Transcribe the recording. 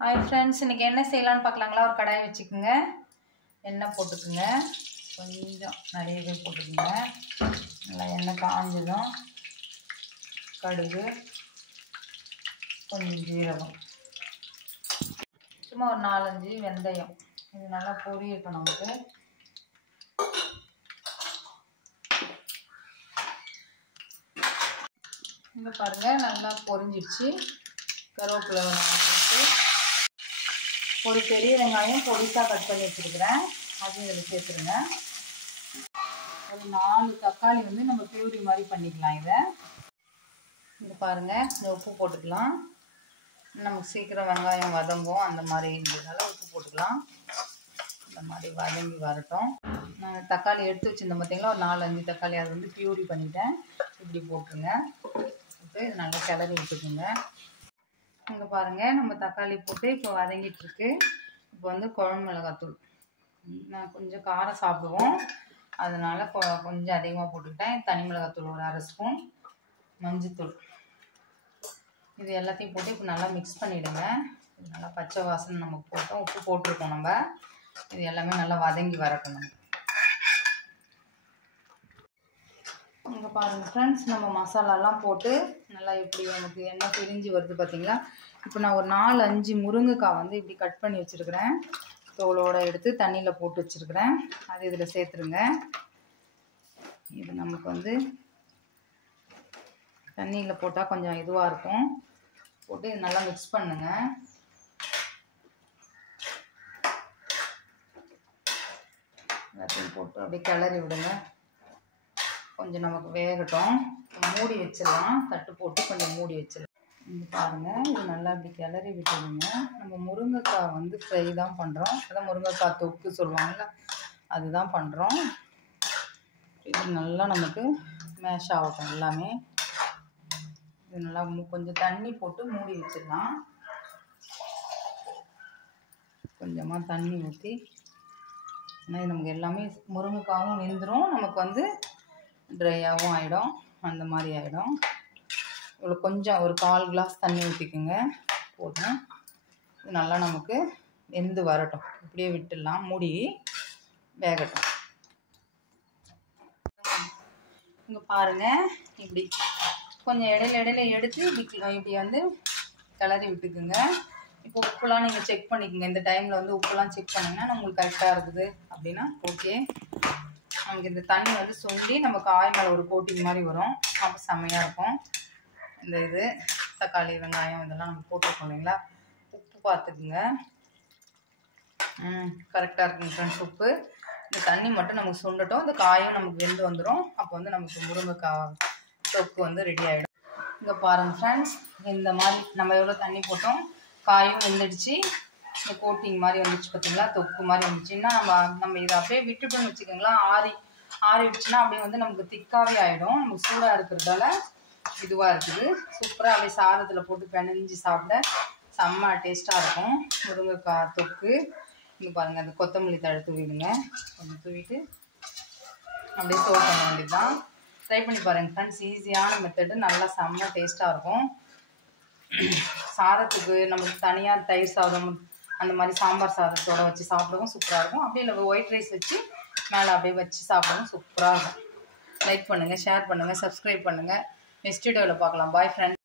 Hi friends, இன்றைக்கி என்ன செய்யலான்னு பார்க்கலாங்களா? ஒரு கடாய் வச்சுக்கோங்க, எண்ணெய் போட்டுக்குங்க, கொஞ்சம் நிறையவே போட்டுக்குங்க. நல்லா எண்ணெய் காஞ்சதும் கடுகு, கொஞ்சம் ஜீரகம், சும்மா ஒரு 4-5 வெந்தயம். இது நல்லா பொரியட்டும் நமக்கு. இங்கே பாருங்கள், நல்லா பொரிஞ்சிடுச்சு. கருவேப்பிலை போட்டு ஒரு பெரிய வெங்காயம் பொடிசாக கட் பண்ணி வச்சுருக்கிறேன், அதையும் இதில் சேர்த்துருங்க. ஒரு 4 தக்காளி நம்ம பியூரி மாதிரி பண்ணிக்கலாம். இதை பாருங்கள், இந்த உப்பு போட்டுக்கலாம். நமக்கு சீக்கிரம் வெங்காயம் வதங்கும், அந்த மாதிரி இருந்ததுனால உப்பு போட்டுக்கலாம். இந்த மாதிரி வதங்கி வரட்டும். நான் தக்காளி எடுத்து வச்சுருந்தேன் பார்த்தீங்களா, ஒரு 4-5 தக்காளி, அதை பியூரி பண்ணிவிட்டேன். இப்படி போட்டுருங்க. போட்டு நல்லா கிளறி விட்டுக்குங்க. இங்கே பாருங்கள், நம்ம தக்காளி போட்டு இப்போ வதங்கிட்டுருக்கு. இப்போ குழம்பு மிளகாத்தூள், நான் கொஞ்சம் காரம் சாப்பிடுவோம், அதனால் கொஞ்சம் அதிகமாக போட்டுக்கிட்டேன். தனி மிளகாத்தூள் ஒரு 1/2 ஸ்பூன், மஞ்சத்தூள், இது எல்லாத்தையும் போட்டு இப்போ நல்லா மிக்ஸ் பண்ணிவிடுங்க. இது நல்லா பச்சை வாசனை நமக்கு போட்டோம், உப்பு போட்டிருக்கோம் நம்ம. இது எல்லாமே நல்லா வதங்கி வரட்டும். இங்கே பாருங்கள் ஃப்ரெண்ட்ஸ், நம்ம மசாலாலாம் போட்டு நல்லா எப்படி எனக்கு எண்ணெய் பிரிஞ்சு வருது பார்த்தீங்களா? இப்போ நான் ஒரு 4-5 முருங்கைக்காய் இப்படி கட் பண்ணி வச்சுருக்கிறேன். தோலோடு எடுத்து தண்ணியில் போட்டு வச்சுருக்கிறேன். அது இதில் சேர்த்துருங்க. இது நமக்கு தண்ணியில் போட்டால் கொஞ்சம் இதுவாக இருக்கும். போட்டு இது நல்லா மிக்ஸ் பண்ணுங்க. எல்லாத்தையும் போட்டு அப்படியே கிளறி விடுங்க. கொஞ்சம் நமக்கு வேகட்டும். மூடி வச்சிடலாம், தட்டு போட்டு கொஞ்சம் மூடி வச்சிடலாம். இங்கே பாருங்கள், இது நல்லா இப்படி கிளறி விட்டுடுங்க. நம்ம முருங்கைக்காய் ஃப்ரை தான் பண்ணுறோம், அதான் முருங்கைக்காய் தொக்கு சொல்லுவாங்கள்ல, அதுதான் பண்ணுறோம். இது நல்லா நமக்கு மேஷ் ஆகட்டும் எல்லாமே. இது நல்லா கொஞ்சம் தண்ணி போட்டு மூடி வச்சிடலாம். கொஞ்சமாக தண்ணி ஊற்றி, ஏன்னா இது நமக்கு எல்லாமே முருங்கைக்காவும் வெந்துடும், நமக்கு ட்ரையாகவும் ஆகிடும், அந்த மாதிரி ஆகிடும். இவ்வளோ கொஞ்சம் ஒரு 1/4 கிளாஸ் தண்ணி ஊற்றிக்குங்க, போதும். இது நல்லா நமக்கு வெந்து வரட்டும். இப்படியே விட்டுடலாம், மூடி வேகட்டும். இங்கே பாருங்கள், இப்படி கொஞ்சம் இடையில எடுத்து இப்படி கிளறி விட்டுக்குங்க. இப்போ உப்புலாம் நீங்கள் செக் பண்ணிக்கோங்க. இந்த டைமில் உப்புலாம் செக் பண்ணிங்கன்னா நம்மளுக்கு கரெக்டாக இருக்குது அப்படின்னா ஓகே. நமக்கு இந்த தண்ணி சுண்டி நம்ம காய் மேலே ஒரு கோட்டிங் மாதிரி வரும், அப்போ செம்மையாக இருக்கும். இந்த இது தக்காளி வெங்காயம் இதெல்லாம் நம்ம போட்டுருக்கோம் இல்லைங்களா? உப்பு பார்த்துக்குங்க. கரெக்டாக இருக்குங்க ஃப்ரெண்ட்ஸ் உப்பு. இந்த தண்ணி மட்டும் நமக்கு சுண்டட்டும், இந்த காயும் நமக்கு வெந்து வந்துடும். அப்போ நமக்கு முருங்கைக்காய் தொக்கு ரெடி ஆகிடும். இங்கே பாருங்கள் ஃப்ரெண்ட்ஸ், இந்த மாதிரி நம்ம எவ்வளோ தண்ணி போட்டோம், காயும் வெந்துடுச்சு, இந்த கோட்டிங் மாதிரி வந்துச்சு பார்த்தீங்களா, தொக்கு மாதிரி வந்துச்சுன்னா நம்ம இதை அப்படியே விட்டுட்டோம்னு வச்சுக்கோங்களா, ஆறிடுச்சுன்னா அப்படியே நமக்கு திக்காகவே ஆகிடும். நமக்கு சூடாக இருக்கிறதால இதுவாக இருக்குது. சூப்பராக அப்படியே சாதத்தில் போட்டு பிணைஞ்சி சாப்பிட செம்ம டேஸ்ட்டாக இருக்கும் முருங்கைக்காய் தொக்கு. இங்கே பாருங்கள், அந்த கொத்தமல்லி தழை தூவிடுங்க, கொஞ்சம் தூவிட்டு அப்படியே சோறு பண்ண வேண்டியது தான். ட்ரை பண்ணி பாருங்கள் ஃப்ரெண்ட்ஸ், ஈஸியான மெத்தடு, நல்லா செம்ம டேஸ்ட்டாக இருக்கும். சாதத்துக்கு நமக்கு தனியாக தயிர் சாதம் அந்த மாதிரி சாம்பார் சாதத்தோடு வச்சு சாப்பிடவும் சூப்பராக இருக்கும். அப்படியே இல்லை ஒயிட் ரைஸ் வச்சு மேலே அப்படியே வச்சு சாப்பிடவும் சூப்பராக இருக்கும். லைக் பண்ணுங்கள், ஷேர் பண்ணுங்கள், சப்ஸ்கிரைப் பண்ணுங்கள். நெக்ஸ்ட் வீடியோவில் பார்க்கலாம். Bye friends.